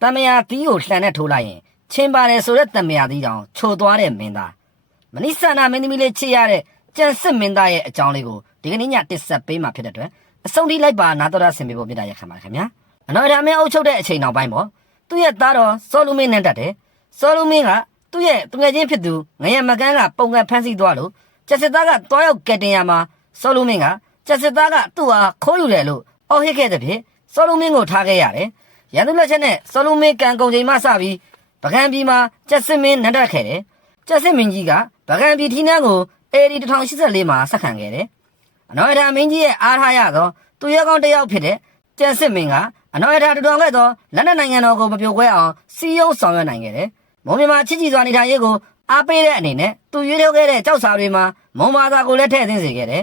တမယာတီးကိုလှန်နဲ့ထိုးလိုက်ရင်ချင်းပါတယ်ဆိုတဲ့တမယာတီးတောင်ချိုသွားတဲ့မင်းသားမနိဆန္ဒမင်းသမီးလေးချစ်ရတဲ့ကြံစစ်မင်းသားရဲ့အကြောင်းလေးကိုဒီကနေ့ညတစ်ဆက်ပေးမှာဖြစ်တဲ့အတွက်အဆုံးထိလိုက်ပါနာတော်ရဆင်ပေးဖို့မြတ်ရခံပါခင်ဗျာအနော်ဒါမင်းအုပ်ချုပ်တဲ့အချိန်နောက်ပိုင်းပေါ့သူ့ရဲ့သားတော်စောလူမင်းနဲ့တတ်တယ်စောလူမင်းကသူ့ရဲ့သူငယ်ချင်းဖြစ်သူငရမကန်းကပုံကဖမ်းဆီးသွားလို့ကျက်စစ်သားကတွားရောက်ကဲတင်ရမှာစောလူမင်းကကျက်စစ်သားကသူ့ဟာခိုးယူတယ်လို့အော်ဟစ်ခဲ့တဲ့ဖြစ်စောလူမင်းကိုထားခဲ့ရတယ်ရန်သူလက်ချက်နဲ့စောလူမင်းကံကုန်ချိန်မှစပြီးပကံပြည်မှာကျက်စစ်မင်းနန်းတက်ခဲ့တယ်ကျက်စစ်မင်းကြီးကပကံပြည်ထီးနန်းကိုအေဒီ1084မှာဆက်ခံခဲ့တယ်အနော်ဒါမင်းကြီးရဲ့အားထားရသောသူရဲကောင်းတစ်ယောက်ဖြစ်တဲ့ကျက်စစ်မင်းကအနော်ဒါတူတော်ခဲ့သောလက်နက်နိုင်ငံတော်ကိုမပြိုကွဲအောင်စီယုံဆောင်ရွက်နိုင်ခဲ့တယ်မုံမြမချစ်ကြည်စွာနေထိုင်ရေးကိုအားပေးတဲ့အနေနဲ့သူရွေးထုတ်ခဲ့တဲ့ကြောက်စာတွေမှာမုံမာသာကိုလည်းထည့်သွင်းစေခဲ့တယ်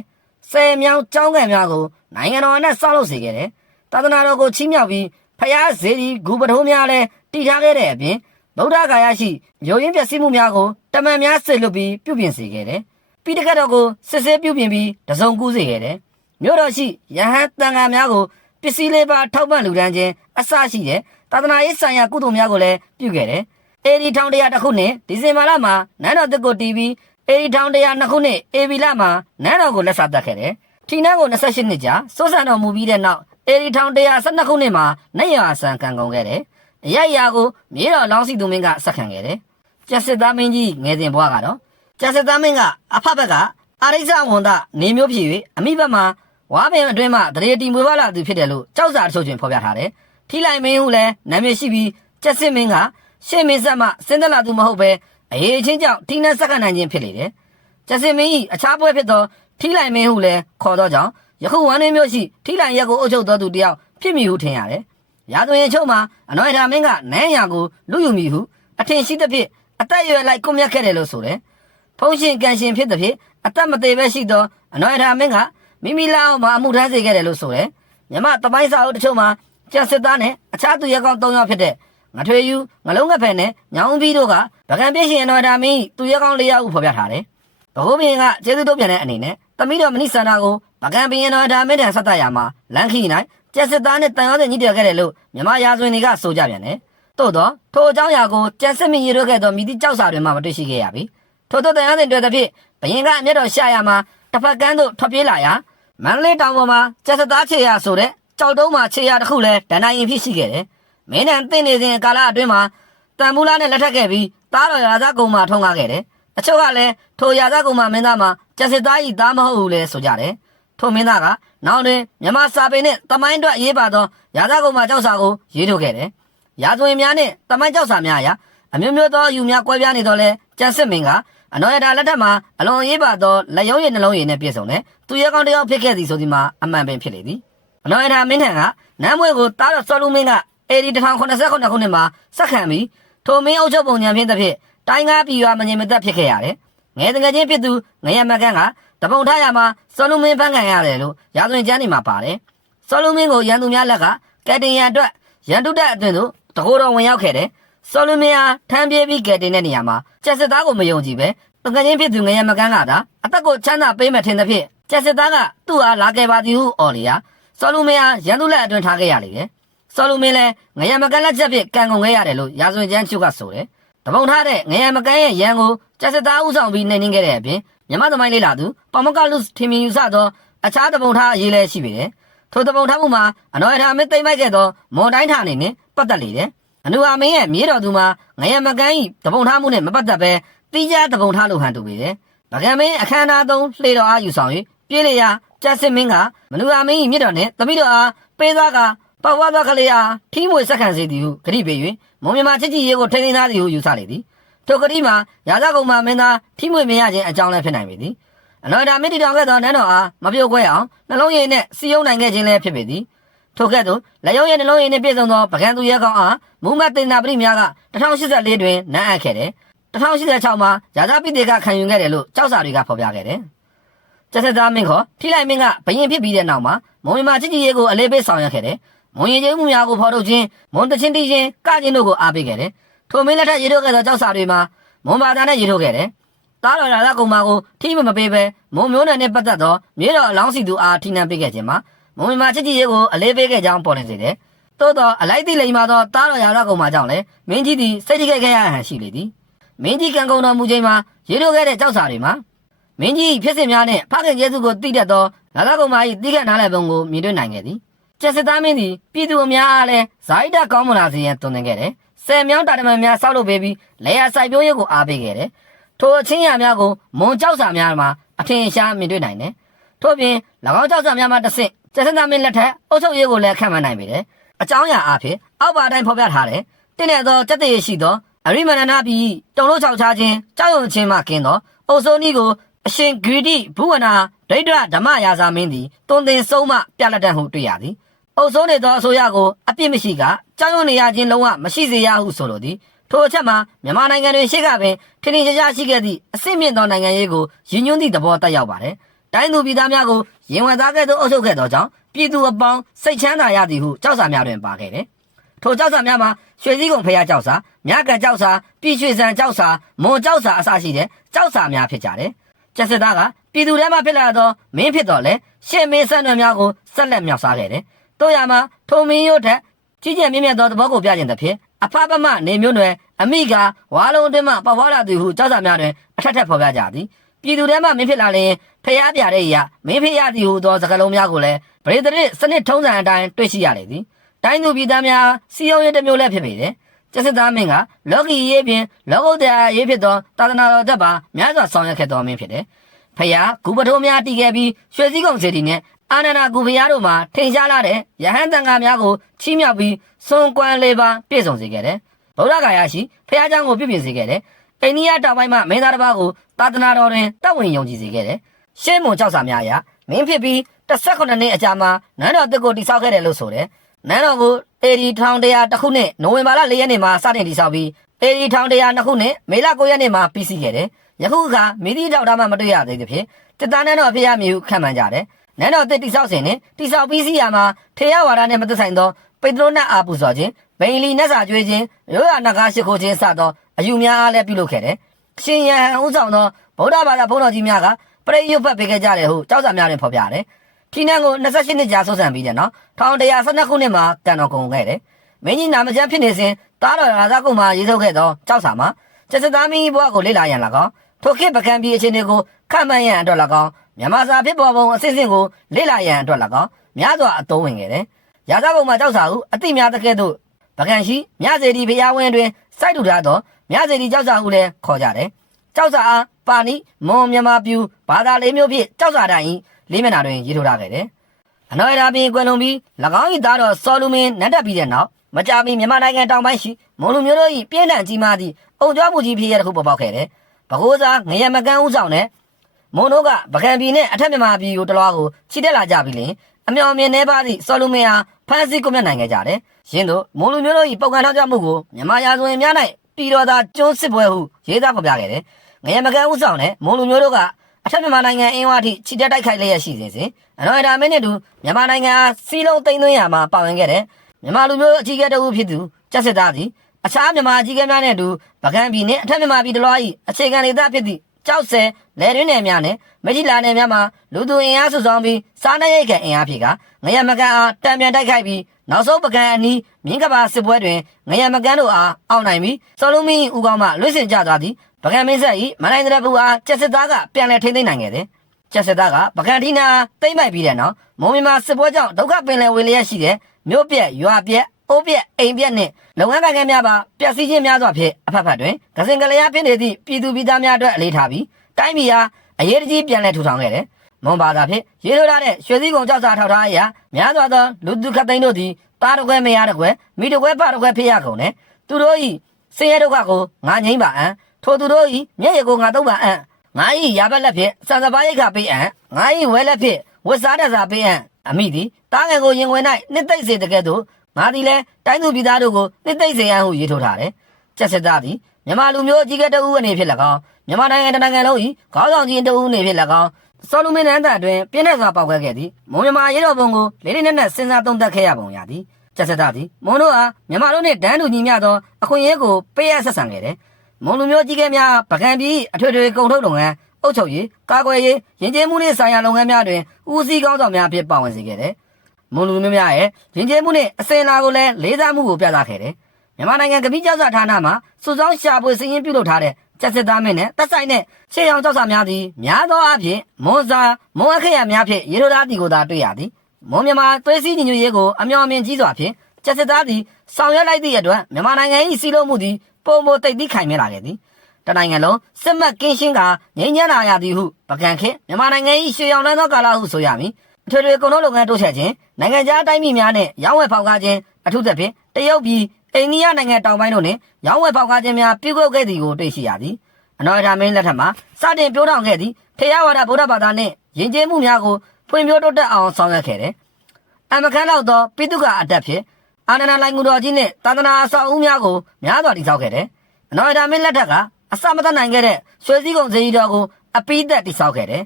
ဆယ်မြောင်ကျောင်းကန်များကိုနိုင်ငံတော်နဲ့ဆောက်လုပ်စေခဲ့တယ်သာသနာတော်ကိုချီးမြှောက်ပြီးဖျားဇေဒီဂူပထိုးများလည်းတည်ထားခဲ့တဲ့အပြင်ဗုဒ္ဓဂါယရှိရိုးရင်းပျက်စီးမှုများကိုတမန်များစစ်လွတ်ပြီးပြုပြင်စေခဲ့တယ်ပြီးတကက်တော်ကိုစစ်ဆေးပြုပြင်ပြီးတစုံကူးစေခဲ့တယ်မြို့တော်ရှိယဟန်တန်ခါများကိုပစ္စည်းလေးပါထောက်ပံ့လူဒန်းခြင်းအစရှိတဲ့သာသနာရေးဆိုင်ရာကုသိုလ်များကိုလည်းပြုခဲ့တယ်အေဒီ1100ခုနှစ်ဒီဇင်ဘာလမှာနန်းတော်တက်ကိုတီးပြီးအေဒီ1102ခုနှစ်အေဗီလမှာနန်းတော်ကိုလက်စားတက်ခဲ့တယ်ထီနန်းကို28နှစ်ကြာစိုးစံတော်မူပြီးတဲ့နောက်အေဒီ1112ခုနှစ်မှာနတ်ရဆန်ကံကုန်ခဲ့တယ်အရရာကိုမြေတော်လောင်းစီသူမင်းကဆက်ခံခဲ့တယ်ကျက်စစ်သားမင်းကြီးငယ်စဉ်ဘွားကတော့ကျက်စစ်သားမင်းကအဖဘက်ကအာရိဇဝန်ဒနေမျိုးဖြစ်၍အမိဘက်မှာဝါပင်အတွင်းမှာတရေတီမွေးဖွားလာသူဖြစ်တယ်လို့ကြောက်စာတချို့တွင်ဖော်ပြထားတယ်ထီလိုက်မင်းဟုလည်းနာမည်ရှိပြီးကျက်စစ်မင်းကရှေ့မင်းဆက်မှစဉ်းသက်လာသူမဟုတ်ပဲအေးချင်းကြောင့်ထီနဲ့ဆက်ခံနိုင်ခြင်းဖြစ်လေတယ်ကျက်စစ်မင်း၏အခြားပွဲဖြစ်သောထီလိုက်မင်းဟုလည်းခေါ်သောကြောင့်ယခုဝမ်းတွင်မျိုးရှိထီလိုက်ရက်ကိုအုပ်ချုပ်သောသူတယောက်ဖြစ်မည်ဟုထင်ရတယ်ရာသွင်အချုပ်မှာအနော်ဒါမင်းကနန်းရာကိုလူယူမည်ဟုအထင်ရှိသဖြင့်အသက်ရွယ်လိုက်ကွပ်မျက်ခဲ့တယ်လို့ဆိုတယ်ဖုံးရှင်ကန်ရှင်ဖြစ်သဖြင့်အသက်မသေးပဲရှိသောအနော်ဒါမင်းကမိမိလာအောင်မှာအမှုထမ်းစေခဲ့တယ်လို့ဆိုတယ်မြမတပိုင်းစာအုပ်တချို့မှာကျက်စစ်သားနဲ့အခြားသူရဲကောင်း3ယောက်ဖြစ်တဲ့ငထွေယူငလုံးငဖက်နဲ့ညောင်ပြီးတို့ကဗကံပြည့်ရှင်အနော်ဒါမင်းသူရဲကောင်း4ယောက်ဟုဖော်ပြထားတယ်ဘဟုဘင်းကကျေးဇူးတုံးပြန်တဲ့အနေနဲ့သမီးတော်မဏိစန္ဒကိုဗကံပြင်းအနော်ဒါမင်းတန်ဆက်တရမှာလမ်းခီး၌ကျက်စစ်သားနဲ့တန်ရောတဲ့ညှိတယ်ခဲ့တယ်လို့မြမရာဇဝင်တွေကဆိုကြပြန်တယ်သို့တော့ထိုအကြောင်းအရာကိုကျက်စစ်မင်းရရွခဲ့သောမိသည့်ကြောက်စာတွေမှမတွေ့ရှိခဲ့ရပြီထို့သောတန်ရောတဲ့တွေ့တဲ့ဖြစ်ဘရင်ကအမျက်တော်ရှာရမှာတစ်ဖက်ကန်းသို့ထွက်ပြေးလာရမန္တလေးတောင်ပေါ်မှာကျက်စစ်သားခြေရဆိုတဲ့ကြောက်တုံးမှာခြေရတစ်ခုလဲဒဏ္ဍာရင်ဖြစ်ရှိခဲ့တယ်မင်းတန်တင့်နေစဉ်ကာလအတွင်းမှာတန်မူလာနဲ့လက်ထပ်ခဲ့ပြီးသားတော်ရာဇကုံမှာထုံးကားခဲ့တယ်အချို့ကလည်းထိုရာဇကုံမှာမင်းသားမှာကျက်စစ်သားဤသားမဟုတ်ဘူးလဲဆိုကြတယ်ထိုမင်းသားကနောက်တွင်မြမစာပေနဲ့တမိုင်းအတွက်ရေးပါသောရာဇကုံမှာကြောက်စာကိုရေးထုတ်ခဲ့တယ်ရာဇဝင်များနဲ့တမိုင်းကြောက်စာများအမျိုးမျိုးသောယူများကွဲပြားနေတော့လဲကျန်စစ်မင်းကအနော်ရတာလက်ထက်မှာအလွန်ရေးပါသောလက်ရုံးရည်နှလုံးရည်နဲ့ပြည့်စုံတယ်သူရဲကောင်းတယောက်ဖြစ်ခဲ့သည်ဆိုဒီမှာအမှန်ပင်ဖြစ်လေသည်အနော်ရတာမင်းထံကနန်းမွေကိုတားတော့စောလူမင်းကအေဒီ1089ခုနှစ်မှာဆက်ခံပြီးထိုမင်းအုပ်ချုပ်ပုံညံဖြစ်တဲ့ဖြစ်တိုင်းကားပြည်ရွာမငြိမ်မသက်ဖြစ်ခဲ့ရတယ်ငယ်တငယ်ချင်းဖြစ်သူငရမကန်ကတပုံထားရမှာစောလူမင်းဖန်ခံရတယ်လို့ရာဇဝင်ကျမ်းတွေမှာပါတယ်စောလူမင်းကိုရန်သူများလက်ကကဲတင်ရန်အတွက်ရန်တုတက်အတွင်းသို့တကိုယ်တော်ဝင်ရောက်ခဲ့တယ်စောလူမင်းဟာထမ်းပြေးပြီးကဲတင်တဲ့နေရာမှာကျက်စစ်သားကိုမယုံကြည်ပဲတကယ်ချင်းဖြစ်သူငရမကန်ကသာအသက်ကိုချမ်းသာပေးမယ်ထင်တဲ့ဖြစ်ကျက်စစ်သားကသူ့ဟာလာခဲ့ပါသည်ဟုအော်လျာစောလူမင်းဟာရန်သူလက်အတွင်းထားခဲ့ရလေတယ်စောလူမင်းလည်းငရမကန်လက်ချက်ဖြင့်ကံကုန်ခဲ့ရတယ်လို့ရာဇဝင်ကျမ်းချုပ်ကဆိုတယ်တပုံထားတဲ့ငရမကန်ရဲ့ရန်ကိုကျက်စစ်သားဥဆောင်ပြီးနေနှင်းခဲ့တဲ့အပြင်မြမသမိုင်းလေးလာသူပေါမကလုထင်မြင်ယူဆသောအခြားတပုံထားအရေးလဲရှိပေတယ်ထိုတပုံထားမှုမှာအနော်ရထာမင်းသိမ့်မိုက်ခဲ့သောမွန်တိုင်းထာနေနဲ့ပတ်သက်လေတယ်အနုအာမင်းရဲ့မြေတော်သူမှာငရမကန်၏တပုံထားမှုနဲ့မပတ်သက်ပဲတိကျတပုံထားလို့ဟန်တူပေတယ်ဗကံမင်းအခမ်းအနားသုံးလှေတော်အားယူဆောင်၍ပြေးလေရာကျက်စစ်မင်းကမနုအာမင်း၏မြေတော်နဲ့သမီးတော်အားပေးသားကပတ်ဝါသောကလေးအားထီးမွေဆက်ခံစေသည်ဟုဂရိပေး၍မုံမြမချစ်ကြည်ရေးကိုထိန်းသိမ်းထားသည်ဟုယူဆလေသည်ထိုဂရိမှာရာဇကုံမှာမင်းသားထီးမွေမရခြင်းအကြောင်းလည်းဖြစ်နိုင်ပေသည်အနော်ဒါမင်းတီတောင်ခဲ့သောနန်းတော်အားမပြုတ်ကွဲအောင်နှလုံးရည်နဲ့စီယုံနိုင်ခဲ့ခြင်းလည်းဖြစ်ပေသည်ထို့ကဲ့သို့လက်ရုံးရည်နှလုံးရည်နဲ့ပြည့်စုံသောပကံသူရဲကောင်းအားမူမတ်တင်နာပရိများက1084တွင်နန်းအပ်ခဲ့တယ်1086မှာရာဇပိတေကခံယူခဲ့တယ်လို့ကြောက်စာတွေကဖော်ပြခဲ့တယ်ကျက်စစ်သားမင်းခေါ်ထိလိုက်မင်းကဘရင်ဖြစ်ပြီးတဲ့နောက်မှာမုံမြမချစ်ကြည်ရေးကိုအလေးပေးဆောင်ရွက်ခဲ့တယ်မွန်ရည်ကျင်းမှုများကိုဖော်ထုတ်ခြင်းမွန်တချင်းတီးခြင်းကခြင်းတို့ကိုအားပေးခဲ့တယ်ထိုမင်းလက်ထက်ရေးထုတ်ခဲ့သောကြောက်စာတွေမှာမွန်ဘာသာနဲ့ရေးထုတ်ခဲ့တယ်တားတော်ရာဇကုံမာကိုထိမမပေးပဲမုံမျိုးနယ်နဲ့ပတ်သက်သောမြေတော်အလောင်းစီသူအားထိနှံပေးခဲ့ခြင်းမှာမုံမြမချစ်ကြည်ရေးကိုအလေးပေးခဲ့ကြောင်းပေါ်နေစေတယ်သိ多到来地里嘛到打了亚拉狗嘛讲嘞，民间的谁去开开还系列的，民间干工到目前嘛，也都开的找啥的嘛，民间偏什么呢？怕跟接触过地的多，亚拉狗嘛一地开拿来帮我面对难个的，这是他们的，比如我们阿嘞，啥一点搞不那些都能个的，三秒打的嘛面少了 baby，来呀塞表一个阿贝个的，托亲呀面个忙找啥面嘛，天下面对难呢，托边老高找啥面嘛的是。这是咱们来睇，欧洲一个来看嘛那边的，张牙阿皮，奥巴丹跑不他嘞，等来到这得许多，瑞曼那边道路超差钱，照用钱嘛见到，欧洲那个先具体不问啊，对着他妈呀上面的，东等收嘛，别了然后对呀的，欧洲那到说呀个阿边没西个，照用的呀钱路啊，没西西呀胡说了的，拖车嘛，မြန်မာနိုင်ငံတွင်ရှိကပင်ထင်းထင်းရှားရှားရှိခဲ့သည့်အစစ်မြင့်သောနိုင်ငံရေးကိုရည်ညွှန်းသည့်သဘောတက်ရောက်ပါတယ်။တိုင်းသူပြည်သားများကိုရင်ဝင်သားကဲ့သို့အုပ်ချုပ်ခဲ့သောကြောင့်ပြည်သူအပေါင်းစိတ်ချမ်းသာရသည်ဟုကြောက်စာများတွင်ပါခဲ့တယ်။ထိုကြောက်စာများမှာရွှေစည်းကုံဖျားကြောက်စာ၊မြကန်ကြောက်စာ၊ပြည်ရွှေစံကြောက်စာ၊မွန်ကြောက်စာအစရှိတဲ့ကြောက်စာများဖြစ်ကြတယ်။ကျက်စစ်သားကပြည်သူထဲမှဖြစ်လာသောမင်းဖြစ်တော်လဲရှေ့မင်းဆက်နွယ်များကိုဆက်လက်မြောက်စားခဲ့တယ်။တို့ရမှာထုံမင်းရုတ်ထက်ကြီးကျယ်မြင့်မြတ်သောသဘောကိုပြခြင်းတစ်ဖြစ်အဖပမနေမျိုးနွယ်အမိကဝါလုံးအတွင်းမှပေါက်ဖွားလာသူဟုကြောက်စာများတွင်အထက်ထက်ဖော်ပြကြသည်ပြည်သူထဲမှမင်းဖြစ်လာရင်ဖျားပြတဲ့အရာမင်းဖြစ်ရသည်ဟုသောစကားလုံးများကိုလည်းပရိသတ်စနစ်ထုံးစံအတိုင်းတွေ့ရှိရလေသည်တိုင်းသူပြည်သားများစီယုံရတစ်မျိုးလည်းဖြစ်ပေတယ်ကျက်စစ်သားမင်းကလောကီရေးဖြင့်လောကုတ္တရာရေးဖြစ်သောသာသနာတော်သက်ပါများစွာဆောင်ရွက်ခဲ့သောမင်းဖြစ်တယ်ဖျားဂူပထိုးများတည်ခဲ့ပြီးရွှေစည်းကုံစေတီနှင့်အာနန္ဒာဂူဖျားတို့မှာထင်ရှားလာတဲ့ယဟန်တန်ဃာများကိုချီးမြှောက်ပြီးစွန်ကွမ်းလေးပါပြည့်စုံစေခဲ့တယ်ဗုဒ္ဓဂါယာရှိဖျားเจ้าကိုပြုပြင်စေခဲ့တယ်အိန္ဒိယတောင်ပိုင်းမှမင်းသားတစ်ပါးကိုသာသနာတော်တွင်တပ်ဝင်ယုံကြည်စေခဲ့တယ်ရှင်းမွန်ကြောက်စာများအရမင်းဖြစ်ပြီး18နှစ်အကြာမှာနန်းတော်တစ်ကိုတိဆောက်ခဲ့တယ်လို့ဆိုတယ်နန်းတော်ကိုAD 1100တခုနှစ်နိုဝင်ဘာလ4ရက်နေ့မှာစတင်တိဆောက်ပြီးAD 1100နှစ်ခုနှစ်မေလ9ရက်နေ့မှာပြီးစီးခဲ့တယ်ယခုအခါမိသည့်တောက်တာမှမတွေ့ရသေးသဖြင့်တစ်သားနန်းတော်အဖေရမြေဟုခံမှန်းကြတယ်နန်းတော်တစ်တိဆောက်စဉ်နှင့်တိဆောက်ပြီးစီးရမှာထေရဝါဒနှင့်မသက်ဆိုင်သောပိတ္တရိုနတ်အားပူဇော်ခြင်းဗိန်လီနတ်စာကျွေးခြင်းရိုးရာနဂါရှိခိုးခြင်းစသောအယူများအားလည်းပြုလုပ်ခဲ့တယ်ရှင်ယဟန်ဦးဆောင်သောဗုဒ္ဓဘာသာဘုန်းတော်ကြီးများကပရိယုတ်ဖတ်ပေးခဲ့ကြတယ်ဟုကြောက်စာများတွင်ဖော်ပြတယ်ထီနန်းကို28နှစ်ကြာဆိုးဆန်ပြီးတဲ့နောက်1112ခုနှစ်မှာတန်တော်ကုန်ခဲ့တယ်မင်းကြီးနာမကျန်းဖြစ်နေစဉ်တားတော်ရာဇကုမာရေးထုတ်ခဲ့သောကြောက်စာမှာကျက်စသားမင်းဘွားကိုလေ့လာရန်၎င်းထိုခေတ်ပကံပြည်အခြေအနေကိုခန့်မှန်းရန်အတွက်၎င်းမြန်မာစာဖြစ်ပေါ်ပုံအစစ်အစစ်ကိုလေ့လာရန်အတွက်၎င်းများစွာအသုံးဝင်ခဲ့တယ်ရာဇကုမာကြောက်စာဟုအတိများတဲ့ကဲ့သို့ပကံရှိမြစေတီဖျားဝင်းတွင်စိုက်ထူထားသောမြစေတီကြောက်စာဟုလည်းခေါ်ကြတယ်ကြောက်စာအားပါဏိမွန်မြန်မာပြူဘာသာလေးမျိုးဖြင့်ကြောက်စာတိုင်းလေးမျက်နှာတွင်ရေးထိုးထားခဲ့တယ်အနော်ရတာပင်ကွယ်လွန်ပြီး၎င်း၏သားတော်စောလူမင်းနတ်တက်ပြီးတဲ့နောက်မကြာမီမြန်မာနိုင်ငံတောင်ပိုင်းရှိမွန်လူမျိုးတို့၏ပြင်းထန်ကြီးမားသည့်အုံကြွမှုကြီးဖြစ်ရတစ်ခုပေါ်ပေါက်ခဲ့တယ်ပဲခူးစားငရမကန်းဦးဆောင်နဲ့မွန်တို့ကပကံပြည်နဲ့အထက်မြန်မာပြည်ကိုတလွားကိုချီတက်လာကြပြီးလင်အမြော်မြင်နေပါသည့်စောလူမင်းအားဖမ်းဆီးကွပ်မျက်နိုင်ခဲ့ကြတယ်ရင်းတို့မွန်လူမျိုးတို့၏ပုံကန်ထောက်ကြမှုကိုမြန်မာရာဇဝင်များ၌ပြည်တော်သားကျွန်းစစ်ပွဲဟုရေးသားဖော်ပြခဲ့တယ်ငရမကန်းဦးဆောင်နဲ့မွန်လူမျိုးတို့ကအထက်မြန်မာနိုင်ငံအင်းဝါထိချီတက်တိုက်ခိုက်လျက်ရှိစဉ်အနော်ရတာမင်းနဲ့တူမြန်မာနိုင်ငံအားစီးလုံးသိမ်းသွင်းရာမှာပါဝင်ခဲ့တဲ့မြန်မာလူမျိုးအကြီးအကဲတို့ဖြစ်သူကျက်စစ်သားသည်အခြားမြန်မာအကြီးအကဲများနဲ့တူပကံပြည်နှင့်အထက်မြန်မာပြည်တလွှား၏အခြေခံဒေသဖြစ်သည့်ကြောက်ဆယ်လယ်တွင်းနယ်များနဲ့မကြီးလာနယ်များမှာလူသူအင်အားစုဆောင်ပြီးစားနပ်ရိက္ခာအင်အားဖြစ်ကငရမကန်အားတံပြန်တိုက်ခိုက်ပြီးနောက်ဆုံးပကံအနီးမြင်းကပါစစ်ပွဲတွင်ငရမကန်တို့အားအောင်နိုင်ပြီးစောလုံးမင်းဦးကောင်းမှလွတ်စင်ကြသွားသည်ပကံမင်းဆက်၏မနိုင်တဲ့ဘူးအားကျက်စစ်သားကပြန်လည်ထိန်းသိမ်းနိုင်ခဲ့တယ်ကျက်စစ်သားကပကံထီနာသိမ့်ပိုက်ပြီးတဲ့နောက်မုံမြန်မာစစ်ပွဲကြောင့်ဒုက္ခပင်လယ်ဝေလျက်ရှိတဲ့မြို့ပြက်ရွာပြက်အိုးပြက်အိမ်ပြက်နှင့်လုပ်ငန်းကိုင်များပါပျက်စီးခြင်းများစွာဖြင့်အဖက်ဖက်တွင်ကစင်ကလျားဖြစ်နေသည့်ပြည်သူပြည်သားများအတွက်အလေးထားပြီးတိုင်းပြည်အားအရေးတကြီးပြန်လည်ထူထောင်ခဲ့တယ်မွန်ဘာသာဖြင့်ရေးထိုးထားတဲ့ရွှေစည်းကုံကြောက်စာထောက်ထားအရာများစွာသောလူသူခတ်သိန်းတို့သည်တားတကွဲမရတကွဲမိတကွဲဖတကွဲဖြစ်ရကုန်တယ်သူတို့၏ဆင်းရဲဒုက္ခကိုငါငိမ့်ပါအံထိုသူတို့၏မျက်ရည်ကိုငါသုံးပါအံငါ၏ရာဘက်လက်ဖြင့်စံစပါးရိတ်ခပေးအံငါ၏ဝဲလက်ဖြင့်ဝတ်စားတစားပေးအံအမိသည်တားငယ်ကိုရင်ဝင်၌နှစ်သိမ့်စေတကဲ့သို့ငါသည်လည်းတိုင်းသူပြည်သားတို့ကိုနှစ်သိမ့်စေရန်ဟုရေးထိုးထားတယ်ကျက်စစ်သားသည်မြန်မာလူမျိုးအကြီးအကဲတဦးအနေဖြင့်၎င်းမြန်မာနိုင်ငံတနိုင်ငံလုံး၏ခေါင်းဆောင်ကြီးတဦးအနေဖြင့်၎င်းစောလူမင်းနန်းတအတွင်ပြင်းထန်စွာပေါက်ကွဲခဲ့သည်မွန်မြန်မာရေးတော်ပုံကိုလေးလေးနက်နက်စဉ်းစားသုံးသပ်ခဲ့ရပုံရသည်ကျက်စစ်သားသည်မွန်တို့အားမြန်မာတို့နှင့်ဒန်းတူညီမျှသောအခွင့်အရေးကိုပေးအပ်ဆက်ဆံခဲ့တယ်မွန်လူမျိုးကြီးကဲများပကံပြည်အထွေထွေကုန်ထုတ်လုပ်ငန်းအုပ်ချုပ်ရေးကာကွယ်ရေးယဉ်ကျေးမှုနှင့်ဆိုင်ရာလုပ်ငန်းများတွင်ဦးစီးကောင်းဆောင်များဖြစ်ပါဝင်စေခဲ့တယ်မ မွန်လူမျိုးများရဲ့ယဉ်ကျေးမှုနဲ့အစဉ်အလာကိုလည်းလေးစားမှုကိုပြသခဲ့တယ်မြန်မာနိုင်ငံကပိကျောက်စာဌာနမှာစုဆောင်းရှာဖွေစည်ရင်းပြုလုပ်ထားတဲ့ကျက်စစ်သားမင်းနဲ့တပ်ဆိုင်တဲ့ရှေးရောင်ကျောက်စာများသည်များသောအားဖြင့်မွန်စာမွန်အခရာများဖြင့်ရေလိုသားတီကိုသာတွေ့ရသည်မွန်မြန်မာသွေးစည်းညီညွတ်ရေးကိုအမျှော်အမြင်ကြီးစွာဖြင့်ကျက်စစ်သားသည်ဆောင်ရွက်လိုက်သည့်အတွက်မြန်မာနိုင်ငံ၏စီးလုံးမှုသည်ပုံမတိတ်တိခိုင်မြဲလာခဲ့သည်တနိုင်ငံလုံးစစ်မှတ်ကင်းရှင်းကငြိမ်းချမ်းလာရသည်ဟုပကံခေမြန်မာနိုင်ငံ၏ရှေးရောင်လန်းသောကာလဟုဆိုရမည်အထွေထွေကုန်ထုတ်လုပ်ငန်းတိုးချဲ့ခြင်းနိုင်ငံခြားတိုင်းပြည်များနဲ့ရောင်းဝယ်ဖောက်ကားခြင်းအထူးသဖြင့်တရုတ်ပြည်အိန္ဒိယနိုင်ငံတောင်ပိုင်းတို့နှင့်ရောင်းဝယ်ဖောက်ကားခြင်းများပြုလုပ်ခဲ့သည်ကိုတွေ့ရှိရသည်အနော်ရမင်းလက်ထက်မှာစတင်ပြိုးထောင်ခဲ့သည့်ထေရဝါဒဗုဒ္ဓဘာသာနှင့်ယဉ်ကျေးမှုများကိုဖွံ့ဖြိုးတိုးတက်အောင်ဆောင်ရွက်ခဲ့တယ်အမခန်းလောက်သောပိတုကအတက်ဖြင့်အာနန္ဒလိုင်ငူတော်ကြီးနှင့်သာသနာအဆောက်အဦများကိုများစွာတည်ဆောက်ခဲ့တယ်အနော်ရမင်းလက်ထက်ကအစမတတ်နိုင်ခဲ့တဲ့ရွှေစည်းကုန်းဇေယီတော်ကိုအပိသက်တည်ဆောက်ခဲ့တယ်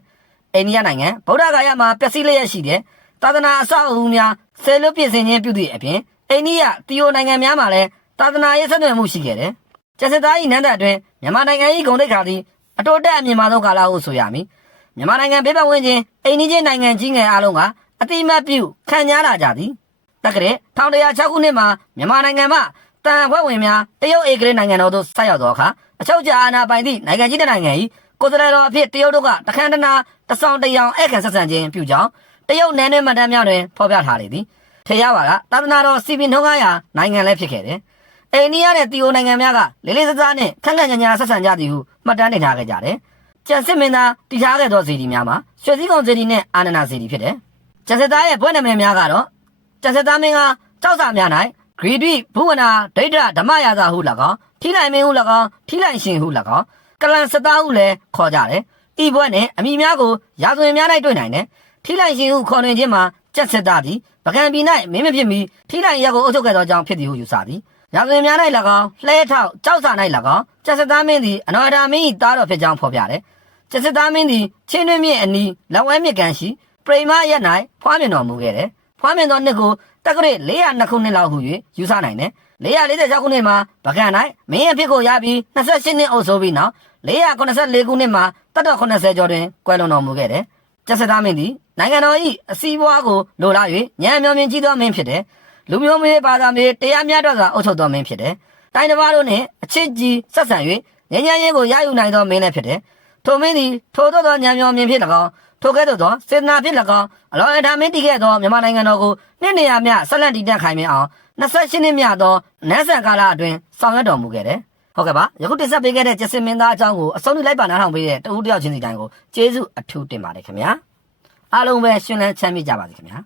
အိန္ဒိယနိုင်ငံဗုဒ္ဓဂါယမှာပျက်စီးလျက်ရှိတဲ့သာသနာအဆောက်အဦများဆယ်လွတ်ပြင်ဆင်ခြင်းပြုသည့်အပြင်အိန္ဒိယတီယိုနိုင်ငံများမှာလည်းသာသနာရေးဆက်နွယ်မှုရှိခဲ့တယ်ကျက်စစ်သား၏နန်းသက်အတွင်းမြန်မာနိုင်ငံ၏ဂုဏ်သိက္ခာသည်အတိုးတက်အမြင့်မားဆုံးကာလဟုဆိုရမည်မြန်မာနိုင်ငံဘေးပတ်ဝန်းကျင်အိန္ဒိချင်းနိုင်ငံကြီးငယ်အားလုံးကအတိမတ်ပြုခံညားလာကြသည်တက္ကရာ1106ခုနှစ်မှာမြန်မာနိုင်ငံမှတန်ဖွဲ့ဝင်များတရုတ်ဧကရာနိုင်ငံတော်သို့ဆက်ရောက်သောအခါအချုပ်အခြာအာဏာပိုင်သည့်နိုင်ငံကြီးတစ်နိုင်ငံ၏ကိုယ်စားလှယ်တော်အဖြစ်တရုတ်တို့ကတခမ်းတနာတဆောင်တရောင်ဧကန်ဆက်ဆံခြင်းပြုကြောင်းတရုတ်နယ်နှင်းမှတ်တမ်းများတွင်ဖော်ပြထားလေသည်ထေရဝါကသာသနာတော်စီပင်ထုံးကားရာနိုင်ငံလည်းဖြစ်ခဲ့တယ်အိန္ဒိယနဲ့တီယိုနိုင်ငံများကလေးလေးစားစားနဲ့ခန့်ခန့်ညာညာဆက်ဆံကြသည်ဟုမှတ်တမ်းတင်ထားခဲ့ကြတယ်ကျန်စစ်မင်းသားတည်ထားခဲ့သောဇေဒီများမှာရွှေစည်းကုန်းဇေဒီနဲ့အာနန္ဒဇေဒီဖြစ်တယ်ကျန်စစ်သားရဲ့ဘွဲ့နာမည်များကတော့ကျန်စစ်သားမင်းကကြောက်စာများ၌ဂရီဒိဘုဝနာဒိဋ္ဌဓမ္မယာသာဟု၎င်းထိလိုက်မင်းဟု၎င်းထိလိုက်ရှင်ဟု၎င်းကလန်စသားဟုလည်းခေါ်ကြတယ်ဤဘွဲ့နဲ့အမိများကိုရာဇဝင်များ၌တွေ့နိုင်တယ်ထိလိုက်ရှင်ဟုခေါ်တွင်ခြင်းမှာကျက်စစ်သားသည်ပကံပြည်၌မင်းမဖြစ်မီထိလိုက်ရက်ကိုအုပ်ချုပ်ခဲ့သောကြောင့်ဖြစ်သည်ဟုယူဆသည်ရာဇဝင်များ၌၎င်းလှဲထောက်ကြောက်စာ၌၎င်းကျက်စစ်သားမင်းသည်အနော်ဒာမင်း၏သားတော်ဖြစ်ကြောင်းဖော်ပြတယ်ကျက်စစ်သားမင်းသည်ချင်းတွင်းမြင့်အနီးလက်ဝဲမြစ်ကန်ရှိပရိမရက်၌ဖွားမြင်တော်မူခဲ့တယ်ဖွားမြင်သောနှစ်ကိုတက္ကရာ402ခုနှစ်လောက်ဟု၍ယူဆနိုင်တယ်446ခုနှစ်မှာပကံ၌မင်းအဖြစ်ကိုရပြီး28နှစ်အုပ်စိုးပြီးနောက်484ခုနှစ်မှာတတ်တော်80ကျော်တွင်ကွယ်လွန်တော်မူခဲ့တယ်ကျက်စစ်သားမင်းသည်နိုင်ငံတော်၏အစည်းအဝါးကိုလိုလား၍ညံမျောမြင်ကြီးသောမင်းဖြစ်တယ်လူမျိုးမျိုးဘာသာမျိုးတရားများတော့စွာအုပ်ချုပ်သောမင်းဖြစ်တယ်တိုင်းတစ်ပါးတို့နှင့်အချစ်ကြီးဆက်ဆံ၍ငြိမ်းချမ်းရေးကိုရယူနိုင်သောမင်းလည်းဖြစ်တယ်ထိုမင်းသည်ထိုသောညံမျောမြင်ဖြစ်၎င်းထိုကဲ့သို့သောစေတနာဖြစ်၎င်းအလောအထာမင်းတည်ခဲ့သောမြန်မာနိုင်ငံတော်ကိုနှစ်နေရာမြဆက်လက်တည်တံ့ခိုင်မြဲအောင်28နှစ်မြသောနန်းဆန်ကာလအတွင်းဆောင်ရွက်တော်မူခဲ့တယ်ဟုတ်ကဲ့ပါယခုတင်ဆက်ပေးခဲ့တဲ့ကျက်စစ်မင်းသားအကြောင်းကိုအဆုံးထိလိုက်ပါနားထောင်ပေးတဲ့တဦးတယောက်ချင်းစီတိုင်းကိုကျေးဇူးအထူးတင်ပါတယ်ခင်ဗျာအားလုံးပဲရှင်လန်းချမ်းမြေ့ကြပါစေခင်ဗျာ